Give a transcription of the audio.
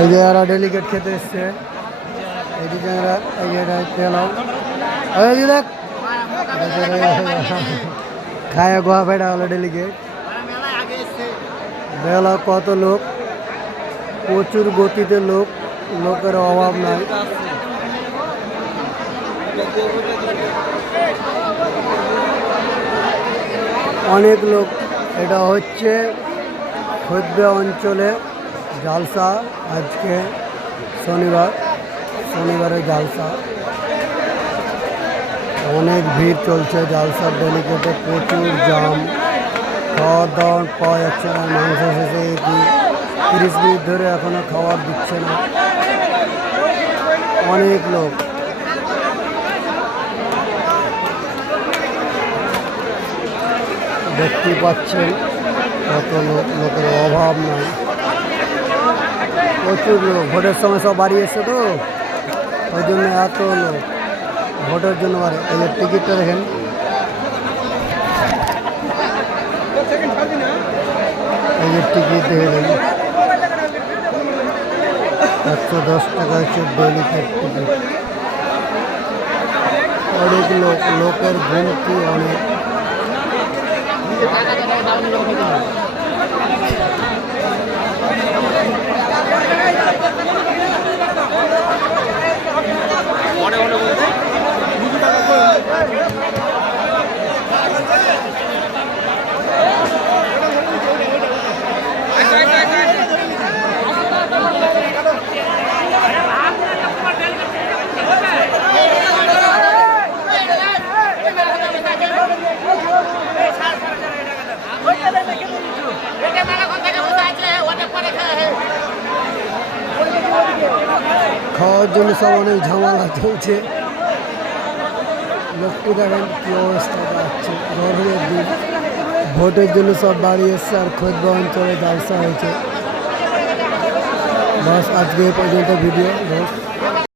এই যে এরা ডেলিগেট খেতে এসছে, এই যে এরা এই যে পেলাম এই যে দেখ খায়া গোয়া ফেটা হলো ডেলিগেট। বেলা কত লোক, প্রচুর গতিতে লোক, লোকের অভাব নাই। অনেক লোক। এটা হচ্ছে খোদ্দে অঞ্চলে জালসা, আজকে শনিবারে জালসা। অনেক ভিড় চলছে জালসার ডেলিগেটে, প্রচুর জাম। খাওয়ার দাওয়ার পাওয়া যাচ্ছে না, মাংস শেষে কি 30 মিনিট ধরে এখনো খাবার দিচ্ছে না। অনেক লোক, দেখতে পাচ্ছেন কত লোক, লোকের অভাব নাই, প্রচুর লোক। ভোটের সময় সব বাড়ি এসছে তো, ওই জন্য এত লোক ভোটের জন্য বাড়ে। এই যে টিকিটটা দেখেন, এই যে টিকিট দেখে দেন 110 টাকা হচ্ছে ডেলিগেট টিকিট। অনেক লোক, লোকের গুনতি অনেক। খাওয়ার জন্য সব অনেক ঝামেলা চলছে। লোকটি দেখেন কি অবস্থা যাচ্ছে, গরমের দিন, ভোটের জন্য সব বাড়ি এসছে আর খোদবা অঞ্চলে জালসা হয়েছে। বাস আজকে এই পর্যন্ত ভিডিও।